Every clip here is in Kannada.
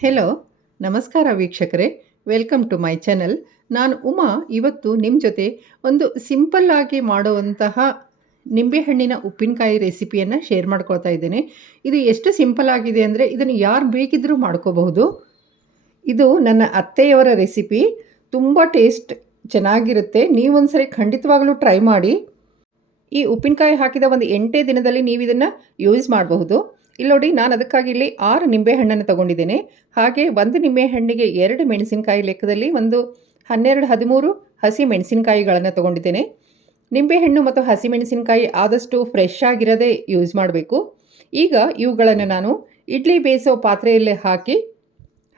ಹೆಲೋ ನಮಸ್ಕಾರ ವೀಕ್ಷಕರೇ. ವೆಲ್ಕಮ್ ಟು ಮೈ ಚಾನಲ್ ನಾನು ಉಮಾ. ಇವತ್ತು ನಿಮ್ಮ ಜೊತೆ ಒಂದು ಸಿಂಪಲ್ ಆಗಿ ಮಾಡುವಂತಹ ನಿಂಬೆಹಣ್ಣಿನ ಉಪ್ಪಿನಕಾಯಿ ರೆಸಿಪಿಯನ್ನು ಶೇರ್ ಮಾಡ್ಕೊಳ್ತಾ ಇದ್ದೇನೆ. ಇದು ಎಷ್ಟು ಸಿಂಪಲ್ ಆಗಿದೆ ಅಂದರೆ ಇದನ್ನು ಯಾರು ಬೇಕಿದ್ದರೂ ಮಾಡ್ಕೋಬಹುದು. ಇದು ನನ್ನ ಅತ್ತೆಯವರ ರೆಸಿಪಿ ತುಂಬ ಟೇಸ್ಟ್ ಚೆನ್ನಾಗಿರುತ್ತೆ. ನೀವೊಂದ್ಸರಿ ಖಂಡಿತವಾಗಲೂ ಟ್ರೈ ಮಾಡಿ. ಈ ಉಪ್ಪಿನಕಾಯಿ ಹಾಕಿದ ಒಂದು ಎಂಟೇ ದಿನದಲ್ಲಿ ನೀವು ಇದನ್ನು ಯೂಸ್ ಮಾಡಬಹುದು. ಇಲ್ಲಿ ನೋಡಿ, ನಾನು ಅದಕ್ಕಾಗಿ ಇಲ್ಲಿ ಆರು ನಿಂಬೆಹಣ್ಣನ್ನು ತಗೊಂಡಿದ್ದೇನೆ. ಹಾಗೆ ಒಂದು ನಿಂಬೆಹಣ್ಣಿಗೆ ಎರಡು ಮೆಣಸಿನಕಾಯಿ ಲೆಕ್ಕದಲ್ಲಿ ಒಂದು ಹನ್ನೆರಡು, ಹದಿಮೂರು ಹಸಿ ಮೆಣಸಿನಕಾಯಿಗಳನ್ನು ತಗೊಂಡಿದ್ದೇನೆ. ನಿಂಬೆಹಣ್ಣು ಮತ್ತು ಹಸಿ ಮೆಣಸಿನಕಾಯಿ ಆದಷ್ಟು ಫ್ರೆಶ್ ಆಗಿರೋದೇ ಯೂಸ್ ಮಾಡಬೇಕು. ಈಗ ಇವುಗಳನ್ನು ನಾನು ಇಡ್ಲಿ ಬೇಯಿಸೋ ಪಾತ್ರೆಯಲ್ಲೇ ಹಾಕಿ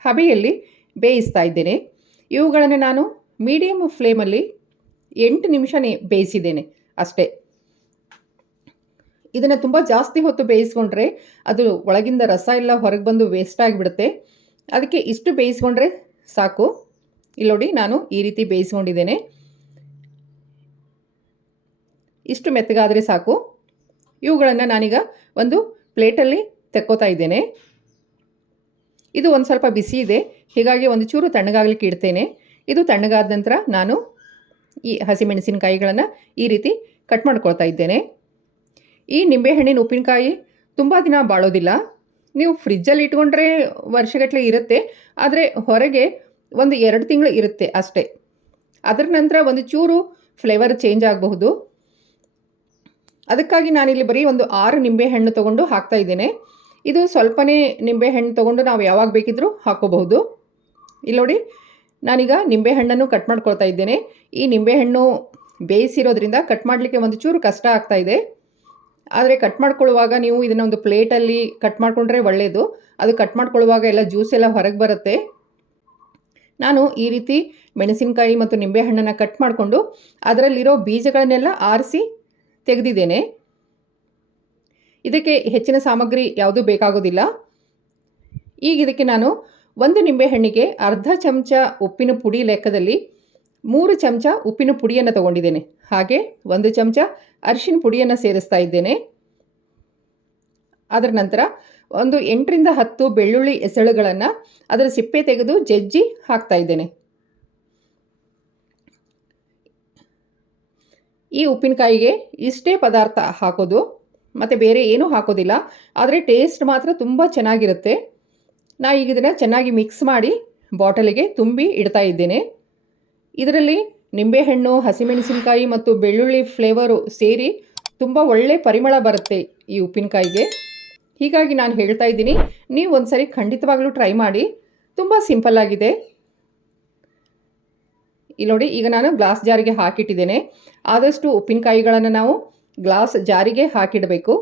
ಹಬೆಯಲ್ಲಿ ಬೇಯಿಸ್ತಾ ಇದ್ದೇನೆ. ಇವುಗಳನ್ನು ನಾನು ಮೀಡಿಯಮ್ ಫ್ಲೇಮಲ್ಲಿ ಎಂಟು ನಿಮಿಷನೇ ಬೇಯಿಸಿದ್ದೇನೆ ಅಷ್ಟೇ. ಇದನ್ನು ತುಂಬ ಜಾಸ್ತಿ ಹೊತ್ತು ಬೇಯಿಸ್ಕೊಂಡ್ರೆ ಅದು ಒಳಗಿಂದ ರಸ ಎಲ್ಲ ಹೊರಗೆ ಬಂದು ವೇಸ್ಟ್ ಆಗಿಬಿಡುತ್ತೆ. ಅದಕ್ಕೆ ಇಷ್ಟು ಬೇಯಿಸ್ಕೊಂಡ್ರೆ ಸಾಕು. ಇಲ್ಲಿ ನೋಡಿ ನಾನು ಈ ರೀತಿ ಬೇಯಿಸ್ಕೊಂಡಿದ್ದೇನೆ. ಇಷ್ಟು ಮೆತ್ತಗಾದರೆ ಸಾಕು. ಇವುಗಳನ್ನು ನಾನೀಗ ಒಂದು ಪ್ಲೇಟಲ್ಲಿ ತೆಕ್ಕೋತಾ ಇದ್ದೇನೆ. ಇದು ಒಂದು ಸ್ವಲ್ಪ ಬಿಸಿ ಇದೆ. ಹೀಗಾಗಿ ಒಂದು ಚೂರು ತಣ್ಣಗಾಗಲಿಕ್ಕೆ ಇಡ್ತೇನೆ. ಇದು ತಣ್ಣಗಾದ ನಂತರ ನಾನು ಈ ಹಸಿಮೆಣಸಿನಕಾಯಿಗಳನ್ನು ಈ ರೀತಿ ಕಟ್ ಮಾಡ್ಕೊಳ್ತಾ ಇದ್ದೇನೆ. ಈ ನಿಂಬೆಹಣ್ಣಿನ ಉಪ್ಪಿನಕಾಯಿ ತುಂಬ ದಿನ ಬಾಳೋದಿಲ್ಲ. ನೀವು ಫ್ರಿಜ್ಜಲ್ಲಿ ಇಟ್ಕೊಂಡ್ರೆ ವರ್ಷಗಟ್ಟಲೆ ಇರುತ್ತೆ. ಆದರೆ ಹೊರಗೆ ಒಂದು ಎರಡು ತಿಂಗಳು ಇರುತ್ತೆ ಅಷ್ಟೇ. ಅದರ ನಂತರ ಒಂದು ಚೂರು ಫ್ಲೇವರ್ ಚೇಂಜ್ ಆಗಬಹುದು. ಅದಕ್ಕಾಗಿ ನಾನಿಲ್ಲಿ ಬರೀ ಒಂದು ಆರು ನಿಂಬೆಹಣ್ಣು ತೊಗೊಂಡು ಹಾಕ್ತಾ ಇದ್ದೇನೆ. ಇದು ಸ್ವಲ್ಪನೇ ನಿಂಬೆಹಣ್ಣು ತೊಗೊಂಡು ನಾವು ಯಾವಾಗ ಬೇಕಿದ್ರೂ ಹಾಕೋಬಹುದು ಇಲ್ಲಿ ನೋಡಿ, ನಾನೀಗ ನಿಂಬೆಹಣ್ಣನ್ನು ಕಟ್ ಮಾಡ್ಕೊಳ್ತಾ ಇದ್ದೇನೆ. ಈ ನಿಂಬೆಹಣ್ಣು ಬೇಯಿಸಿರೋದ್ರಿಂದ ಕಟ್ ಮಾಡಲಿಕ್ಕೆ ಒಂದು ಚೂರು ಕಷ್ಟ ಆಗ್ತಾ ಇದೆ. ಆದರೆ ಕಟ್ ಮಾಡ್ಕೊಳ್ಳುವಾಗ ನೀವು ಇದನ್ನು ಒಂದು ಪ್ಲೇಟಲ್ಲಿ ಕಟ್ ಮಾಡಿಕೊಂಡ್ರೆ ಒಳ್ಳೆಯದು ಅದು ಕಟ್ ಮಾಡ್ಕೊಳ್ಳುವಾಗ ಎಲ್ಲ ಜ್ಯೂಸ್ ಎಲ್ಲ ಹೊರಗೆ ಬರುತ್ತೆ. ನಾನು ಈ ರೀತಿ ಮೆಣಸಿನಕಾಯಿ ಮತ್ತು ನಿಂಬೆಹಣ್ಣನ್ನು ಕಟ್ ಮಾಡಿಕೊಂಡು ಅದರಲ್ಲಿರೋ ಬೀಜಗಳನ್ನೆಲ್ಲ ಆರಿಸಿ ತೆಗೆದಿದ್ದೇನೆ. ಇದಕ್ಕೆ ಹೆಚ್ಚಿನ ಸಾಮಗ್ರಿ ಯಾವುದೂ ಬೇಕಾಗೋದಿಲ್ಲ. ಈಗ ಇದಕ್ಕೆ ನಾನು ಒಂದು ನಿಂಬೆಹಣ್ಣಿಗೆ ಅರ್ಧ ಚಮಚ ಉಪ್ಪಿನ ಪುಡಿ ಲೆಕ್ಕದಲ್ಲಿ ಮೂರು ಚಮಚ ಉಪ್ಪಿನ ಪುಡಿಯನ್ನು ತಗೊಂಡಿದ್ದೇನೆ. ಹಾಗೆ ಒಂದು ಚಮಚ ಅರಿಶಿನ ಪುಡಿಯನ್ನು ಸೇರಿಸ್ತಾ ಇದ್ದೇನೆ. ಅದರ ನಂತರ ಒಂದು ಎಂಟರಿಂದ ಹತ್ತು ಬೆಳ್ಳುಳ್ಳಿ ಎಸಳುಗಳನ್ನು ಅದರ ಸಿಪ್ಪೆ ತೆಗೆದು ಜಜ್ಜಿ ಹಾಕ್ತಾ ಇದ್ದೇನೆ. ಈ ಉಪ್ಪಿನಕಾಯಿಗೆ ಇಷ್ಟೇ ಪದಾರ್ಥ ಹಾಕೋದು, ಮತ್ತು ಬೇರೆ ಏನೂ ಹಾಕೋದಿಲ್ಲ, ಆದರೆ ಟೇಸ್ಟ್ ಮಾತ್ರ ತುಂಬ ಚೆನ್ನಾಗಿರುತ್ತೆ. ನಾ ಈಗ ಇದನ್ನು ಚೆನ್ನಾಗಿ ಮಿಕ್ಸ್ ಮಾಡಿ ಬಾಟಲಿಗೆ ತುಂಬಿ ಇಡ್ತಾ ಇದ್ದೇನೆ. ಇದರಲ್ಲಿ ನಿಂಬೆಹಣ್ಣು, ಹಸಿಮೆಣಸಿನಕಾಯಿ ಮತ್ತು ಬೆಳ್ಳುಳ್ಳಿ ಫ್ಲೇವರು ಸೇರಿ ತುಂಬ ಒಳ್ಳೆ ಪರಿಮಳ ಬರುತ್ತೆ ಈ ಉಪ್ಪಿನಕಾಯಿಗೆ. ಹೀಗಾಗಿ ನಾನು ಹೇಳ್ತಾ ಇದ್ದೀನಿ, ನೀವು ಒಂದು ಸರಿ ಖಂಡಿತವಾಗ್ಲೂ ಟ್ರೈ ಮಾಡಿ, ತುಂಬ ಸಿಂಪಲ್ ಆಗಿದೆ. ಇಲ್ಲಿ ನೋಡಿ, ಈಗ ನಾನು ಗ್ಲಾಸ್ ಜಾರಿಗೆ ಹಾಕಿಟ್ಟಿದ್ದೇನೆ. ಆದಷ್ಟು ಉಪ್ಪಿನಕಾಯಿಗಳನ್ನು ನಾವು ಗ್ಲಾಸ್ ಜಾರಿಗೆ ಹಾಕಿಡಬೇಕು.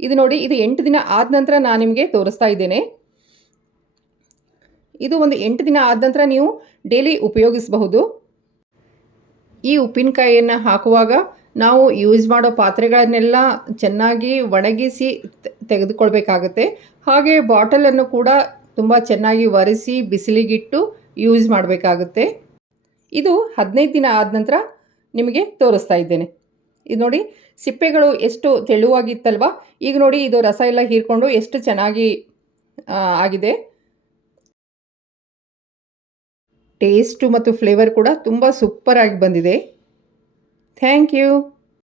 ಇದು ನೋಡಿ, ಇದು ಎಂಟು ದಿನ ಆದ ನಂತರ ನಾನು ನಿಮಗೆ ತೋರಿಸ್ತಾ ಇದ್ದೇನೆ. ಇದು ಒಂದು ಎಂಟು ದಿನ ಆದ ನಂತರ ನೀವು ಡೈಲಿ ಉಪಯೋಗಿಸಬಹುದು. ಈ ಉಪ್ಪಿನಕಾಯಿಯನ್ನು ಹಾಕುವಾಗ ನಾವು ಯೂಸ್ ಮಾಡೋ ಪಾತ್ರೆಗಳನ್ನೆಲ್ಲ ಚೆನ್ನಾಗಿ ಒಣಗಿಸಿ ತೆಗೆದುಕೊಳ್ಬೇಕಾಗತ್ತೆ. ಹಾಗೆ ಬಾಟಲನ್ನು ಕೂಡ ತುಂಬ ಚೆನ್ನಾಗಿ ಒರೆಸಿ ಬಿಸಿಲಿಗಿಟ್ಟು ಯೂಸ್ ಮಾಡಬೇಕಾಗುತ್ತೆ. ಇದು ಹದಿನೈದು ದಿನ ಆದ ನಂತರ ನಿಮಗೆ ತೋರಿಸ್ತಾ ಇದ್ದೇನೆ. ಇದು ನೋಡಿ, ಸಿಪ್ಪೆಗಳು ಎಷ್ಟು ತೆಳುವಾಗಿತ್ತಲ್ವ? ಈಗ ನೋಡಿ, ಇದು ರಸ ಎಲ್ಲ ಹೀರ್ಕೊಂಡು ಎಷ್ಟು ಚೆನ್ನಾಗಿ ಆಗಿದೆ. ಟೇಸ್ಟು ಮತ್ತು ಫ್ಲೇವರ್ ಕೂಡ ತುಂಬ ಸೂಪರಾಗಿ ಬಂದಿದೆ. Thank you.